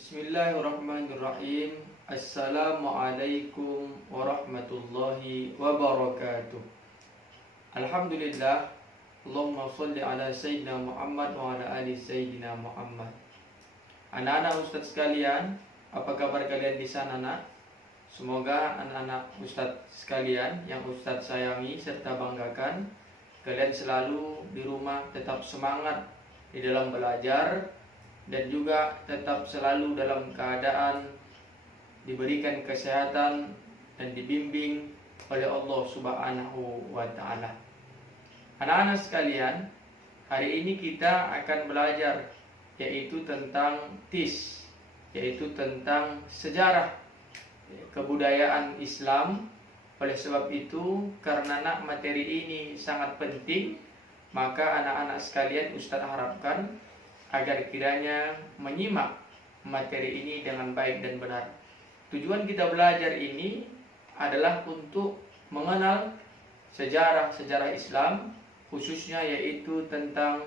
Bismillahirrahmanirrahim. Assalamualaikum warahmatullahi wabarakatuh. Alhamdulillah. Allahumma salli ala Sayyidina Muhammad wa ala ali Sayyidina Muhammad. Anak-anak Ustadz sekalian, apa kabar kalian di sana, nak? Semoga anak-anak Ustadz sekalian yang Ustadz sayangi serta banggakan, kalian selalu di rumah tetap semangat di dalam belajar dan juga tetap selalu dalam keadaan diberikan kesehatan dan dibimbing oleh Allah Subhanahu wa Ta'ala. Anak-anak sekalian, hari ini kita akan belajar yaitu tentang TIS, yaitu tentang sejarah kebudayaan Islam. Oleh sebab itu, karena materi ini sangat penting, maka anak-anak sekalian Ustadz harapkan agar kiranya menyimak materi ini dengan baik dan benar. Tujuan kita belajar ini adalah untuk mengenal sejarah-sejarah Islam, khususnya yaitu tentang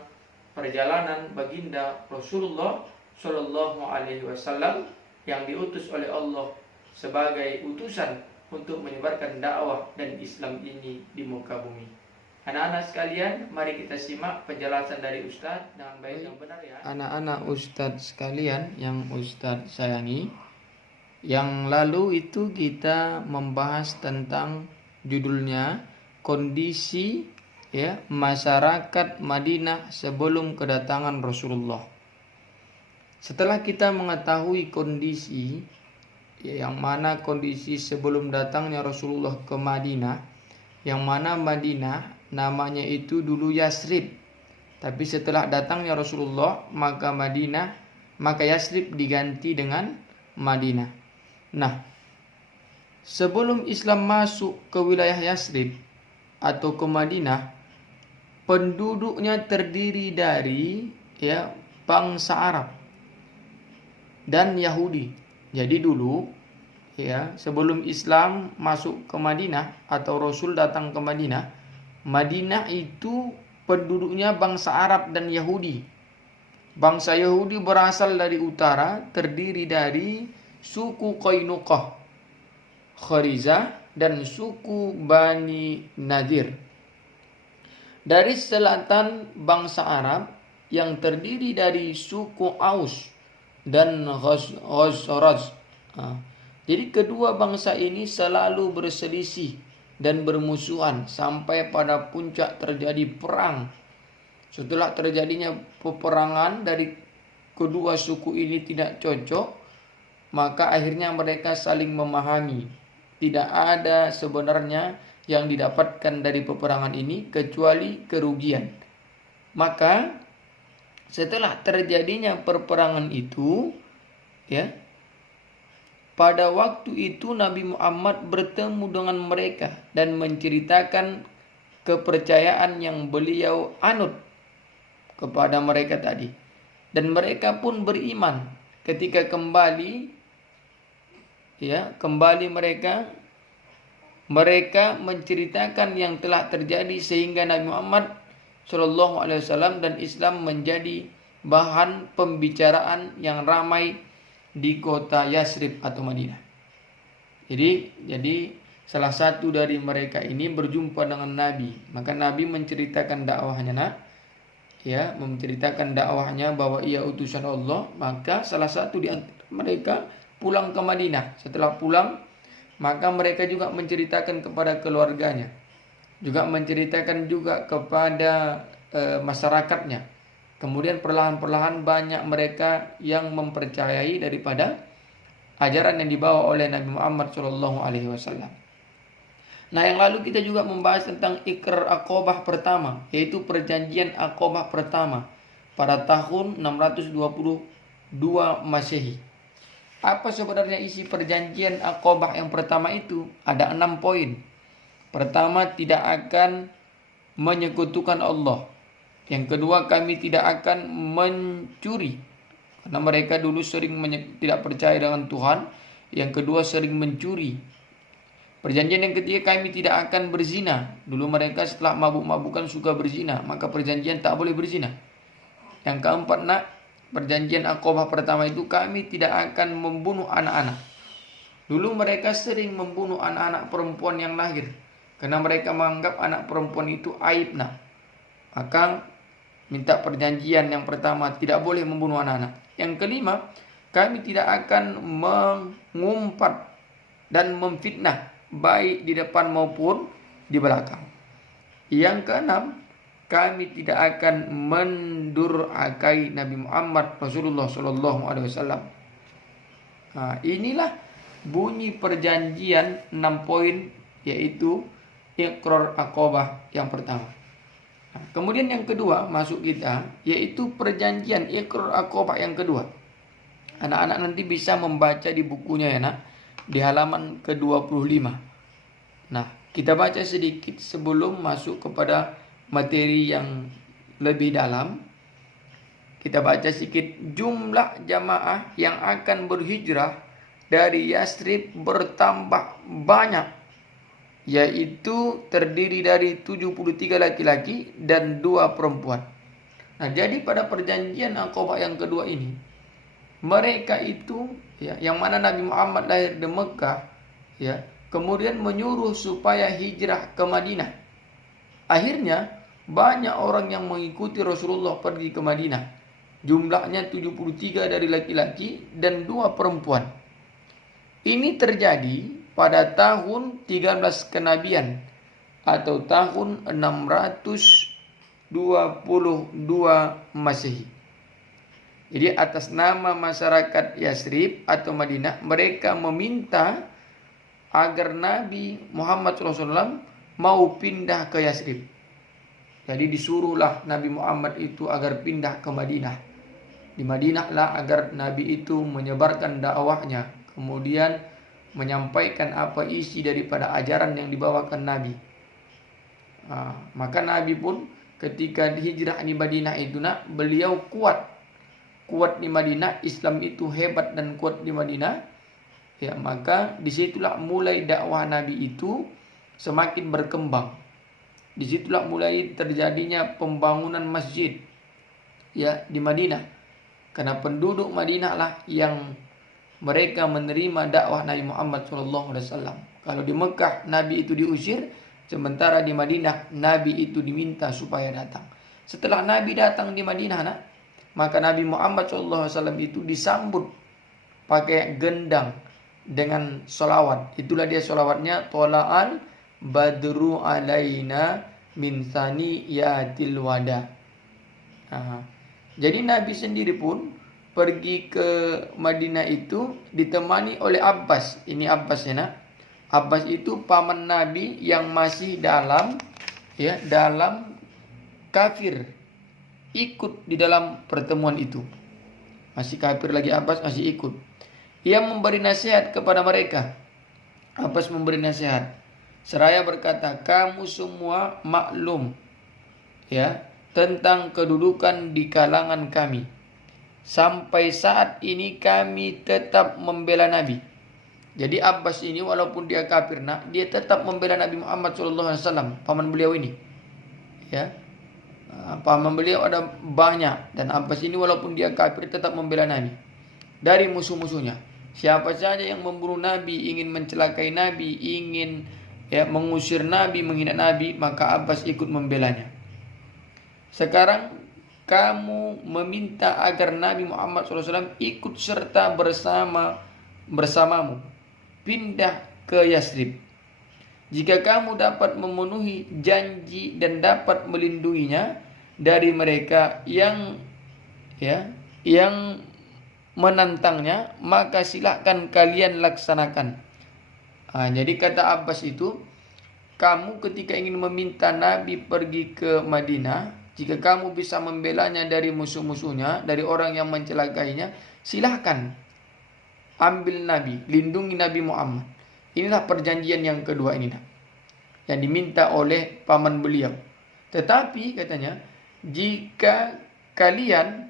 perjalanan baginda Rasulullah Shallallahu Alaihi Wasallam yang diutus oleh Allah sebagai utusan untuk menyebarkan dakwah dan Islam ini di muka bumi. Anak-anak sekalian, mari kita simak penjelasan dari Ustadz dengan baik dan benar ya. Anak-anak Ustadz sekalian yang Ustadz sayangi, yang lalu itu kita membahas tentang judulnya kondisi masyarakat Madinah sebelum kedatangan Rasulullah. Setelah kita mengetahui kondisi yang mana kondisi sebelum datangnya Rasulullah ke Madinah, yang mana Madinah namanya itu dulu Yasrib, tapi setelah datangnya Rasulullah maka Yasrib diganti dengan Madinah. Nah, sebelum Islam masuk ke wilayah Yasrib atau ke Madinah, penduduknya terdiri dari bangsa Arab dan Yahudi. Jadi dulu sebelum Islam masuk ke Madinah atau Rasul datang ke Madinah, Madinah itu penduduknya bangsa Arab dan Yahudi. Bangsa Yahudi berasal dari utara, terdiri dari suku Qainuqah, Kharizah, dan suku Bani Nadir. Dari selatan bangsa Arab yang terdiri dari suku Aus dan Khazraj. Jadi kedua bangsa ini selalu berselisih dan bermusuhan sampai pada puncak terjadi perang. Setelah terjadinya peperangan dari kedua suku ini tidak cocok, maka akhirnya mereka saling memahami. Tidak ada sebenarnya yang didapatkan dari peperangan ini kecuali kerugian. Maka setelah terjadinya peperangan itu, pada waktu itu Nabi Muhammad bertemu dengan mereka dan menceritakan kepercayaan yang beliau anut kepada mereka tadi. Dan mereka pun beriman ketika kembali mereka menceritakan yang telah terjadi sehingga Nabi Muhammad Shallallahu Alaihi Wasallam dan Islam menjadi bahan pembicaraan yang ramai di kota Yasrib atau Madinah. Jadi salah satu dari mereka ini berjumpa dengan Nabi, maka Nabi menceritakan dakwahnya, menceritakan dakwahnya bahwa ia utusan Allah. Maka salah satu di antara mereka pulang ke Madinah. Setelah pulang, maka mereka juga menceritakan kepada keluarganya, juga menceritakan juga kepada masyarakatnya. Kemudian perlahan-perlahan banyak mereka yang mempercayai daripada ajaran yang dibawa oleh Nabi Muhammad SAW. Nah, yang lalu kita juga membahas tentang Iqrar Aqabah pertama, yaitu perjanjian Aqabah pertama pada tahun 622 Masehi. Apa sebenarnya isi perjanjian Aqabah yang pertama itu? Ada 6 poin. Pertama, tidak akan menyekutukan Allah. Yang kedua, kami tidak akan mencuri, karena mereka dulu sering tidak percaya dengan Tuhan. Yang kedua, sering mencuri. Perjanjian yang ketiga, kami tidak akan berzina. Dulu mereka setelah mabuk-mabukan suka berzina, maka perjanjian tak boleh berzina. Yang keempat, perjanjian Aqabah pertama itu kami tidak akan membunuh anak-anak. Dulu mereka sering membunuh anak-anak perempuan yang lahir karena mereka menganggap anak perempuan itu aib. Maka minta perjanjian yang pertama tidak boleh membunuh anak-anak. Yang kelima, kami tidak akan mengumpat dan memfitnah baik di depan maupun di belakang. Yang keenam, kami tidak akan mendurhakai Nabi Muhammad Rasulullah SAW. Inilah bunyi perjanjian 6 poin, yaitu Iqrar Aqabah yang pertama. Kemudian yang kedua masuk kita, yaitu perjanjian Iqrar Aqabah yang kedua. Anak-anak nanti bisa membaca di bukunya ya nak, di halaman ke-25. Kita baca sedikit sebelum masuk kepada materi yang lebih dalam. Kita baca sedikit. Jumlah jamaah yang akan berhijrah dari Yathrib bertambah banyak, yaitu terdiri dari 73 laki-laki dan 2 perempuan. Jadi pada perjanjian Aqabah yang kedua ini, mereka itu yang mana Nabi Muhammad lahir di Mekah, kemudian menyuruh supaya hijrah ke Madinah. Akhirnya banyak orang yang mengikuti Rasulullah pergi ke Madinah. Jumlahnya 73 dari laki-laki dan 2 perempuan. Ini terjadi pada tahun 13 kenabian atau tahun 622 Masehi. Jadi atas nama masyarakat Yathrib atau Madinah, mereka meminta agar Nabi Muhammad SAW mau pindah ke Yathrib. Jadi disuruhlah Nabi Muhammad itu agar pindah ke Madinah. Di Madinah lah agar Nabi itu menyebarkan dakwahnya, kemudian menyampaikan apa isi daripada ajaran yang dibawakan Nabi. Maka Nabi pun ketika hijrah di Madinah itu beliau kuat di Madinah. Islam itu hebat dan kuat di Madinah. Maka disitulah mulai dakwah Nabi itu semakin berkembang. Disitulah mulai terjadinya pembangunan masjid di Madinah. Karena penduduk Madinah lah yang mereka menerima dakwah Nabi Muhammad SAW. Kalau di Mekah Nabi itu diusir, sementara di Madinah Nabi itu diminta supaya datang. Setelah Nabi datang di Madinah, maka Nabi Muhammad SAW itu disambut pakai gendang dengan sholawat. Itulah dia sholawatnya, Tola'al badru alaina min saniyatil wada. Jadi Nabi sendiri pun pergi ke Madinah itu ditemani oleh Abbas. Ini Abbas ya nak. Abbas itu paman Nabi yang masih dalam kafir, ikut di dalam pertemuan itu. Masih kafir lagi Abbas, masih ikut. Ia memberi nasihat kepada mereka. Abbas memberi nasihat seraya berkata, kamu semua maklum tentang kedudukan di kalangan kami. Sampai saat ini kami tetap membela Nabi. Jadi Abbas ini walaupun dia kafir, dia tetap membela Nabi Muhammad SAW, paman beliau ini. Paman beliau ada banyak, dan Abbas ini walaupun dia kafir tetap membela Nabi dari musuh-musuhnya. Siapa saja yang membunuh Nabi, ingin mencelakai Nabi, ingin mengusir Nabi, menghina Nabi, maka Abbas ikut membelanya. Sekarang kamu meminta agar Nabi Muhammad SAW ikut serta bersamamu pindah ke Yathrib. Jika kamu dapat memenuhi janji dan dapat melindunginya dari mereka yang menantangnya, maka silakan kalian laksanakan. Jadi kata Abbas itu, kamu ketika ingin meminta Nabi pergi ke Madinah, jika kamu bisa membelanya dari musuh-musuhnya, dari orang yang mencelakainya, silahkan ambil Nabi, lindungi Nabi Muhammad. Inilah perjanjian yang kedua ini yang diminta oleh paman beliau. Tetapi katanya, jika kalian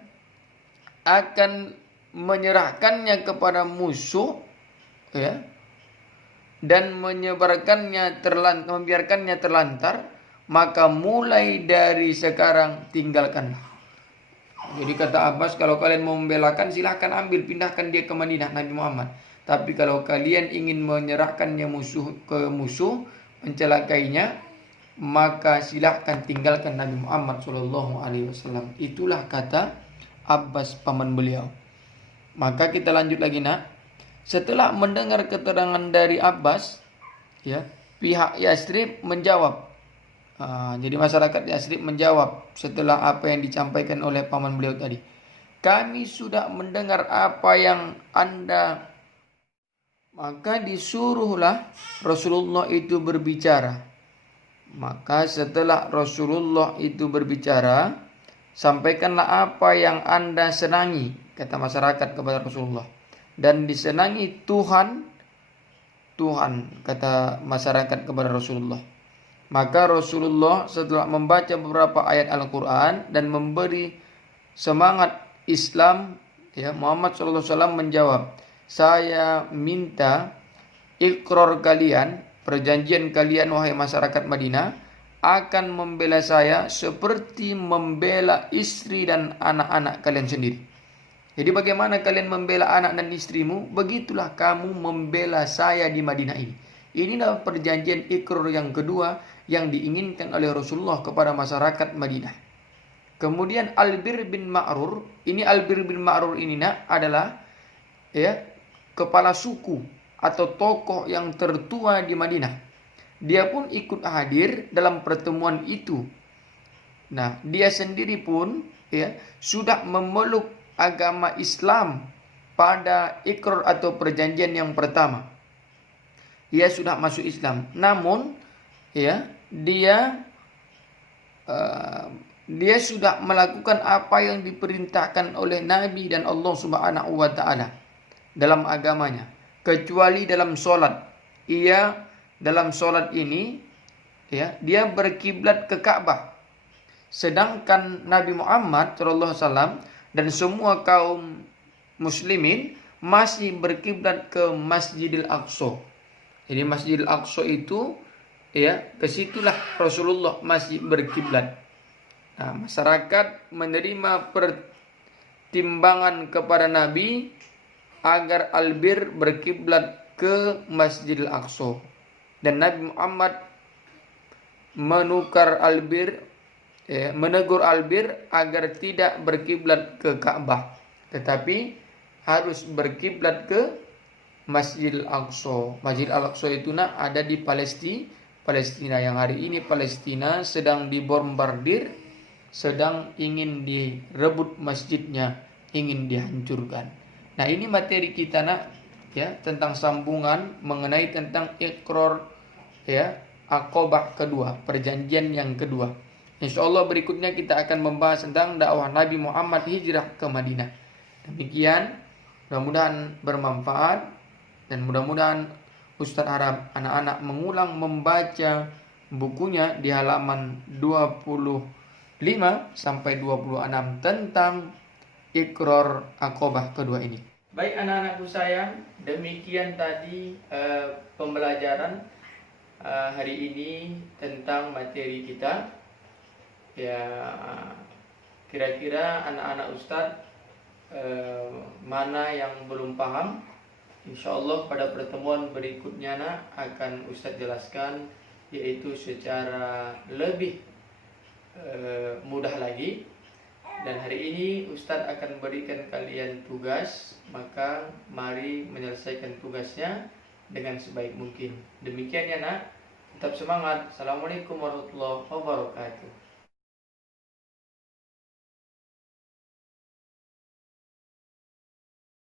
akan menyerahkannya kepada musuh dan membiarkannya terlantar, maka mulai dari sekarang tinggalkanlah. Jadi kata Abbas, kalau kalian mau membelakan silahkan ambil, pindahkan dia ke Madinah Nabi Muhammad. Tapi kalau kalian ingin menyerahkannya ke musuh, mencelakainya, maka silahkan tinggalkan Nabi Muhammad SAW. Itulah kata Abbas paman beliau. Maka kita lanjut lagi nak. Setelah mendengar keterangan dari Abbas, ya, pihak Yasrib menjawab. Jadi masyarakat Yasrib menjawab setelah apa yang disampaikan oleh paman beliau tadi. Kami sudah mendengar apa yang Anda. Maka disuruhlah Rasulullah itu berbicara. Maka setelah Rasulullah itu berbicara, sampaikanlah apa yang Anda senangi, kata masyarakat kepada Rasulullah. Dan disenangi Tuhan, kata masyarakat kepada Rasulullah. Maka Rasulullah setelah membaca beberapa ayat Al-Quran dan memberi semangat Islam, ya, Muhammad SAW menjawab, saya minta ikrar kalian, perjanjian kalian wahai masyarakat Madinah, akan membela saya seperti membela istri dan anak-anak kalian sendiri. Jadi bagaimana kalian membela anak dan istrimu, begitulah kamu membela saya di Madinah ini. Inilah perjanjian ikrar yang kedua yang diinginkan oleh Rasulullah kepada masyarakat Madinah. Kemudian Albir bin Ma'rur, ini adalah, ya, kepala suku atau tokoh yang tertua di Madinah. Dia pun ikut hadir dalam pertemuan itu. Nah, dia sendiri pun, ya, sudah memeluk agama Islam pada ikrar atau perjanjian yang pertama. Dia sudah masuk Islam. Namun, ya, dia sudah melakukan apa yang diperintahkan oleh Nabi dan Allah Subhanahu wa taala dalam agamanya, kecuali dalam solat. Dalam solat ini, ya, dia berkiblat ke Ka'bah. Sedangkan Nabi Muhammad SAW dan semua kaum muslimin masih berkiblat ke Masjidil Aqsa. Jadi Masjidil Aqsa itu, ya, kesitulah Rasulullah masih berkiblat. Nah, masyarakat menerima pertimbangan kepada Nabi agar Albir berkiblat ke Masjidil Aqsa. Dan Nabi Muhammad menegur Albir agar tidak berkiblat ke Ka'bah, tetapi harus berkiblat ke Masjidil Aqsa. Masjidil Aqsa itu ada di Palestina, yang hari ini Palestina sedang dibombardir, sedang ingin direbut masjidnya, ingin dihancurkan. Nah, ini materi kita ya, tentang sambungan mengenai tentang ikrar, ya, Aqabah kedua, perjanjian yang kedua. Insyaallah berikutnya kita akan membahas tentang dakwah Nabi Muhammad hijrah ke Madinah. Demikian, mudah-mudahan bermanfaat dan mudah-mudahan Ustaz harap anak-anak mengulang membaca bukunya di halaman 25 sampai 26 tentang ikrar Aqabah kedua ini. Baik anak-anakku sayang, demikian tadi pembelajaran hari ini tentang materi kita. Ya, kira-kira anak-anak Ustaz mana yang belum paham? InsyaAllah pada pertemuan berikutnya akan Ustaz jelaskan, yaitu secara lebih mudah lagi. Dan hari ini Ustaz akan berikan kalian tugas, maka mari menyelesaikan tugasnya dengan sebaik mungkin. Demikian ya nak, tetap semangat. Assalamualaikum warahmatullahi wabarakatuh.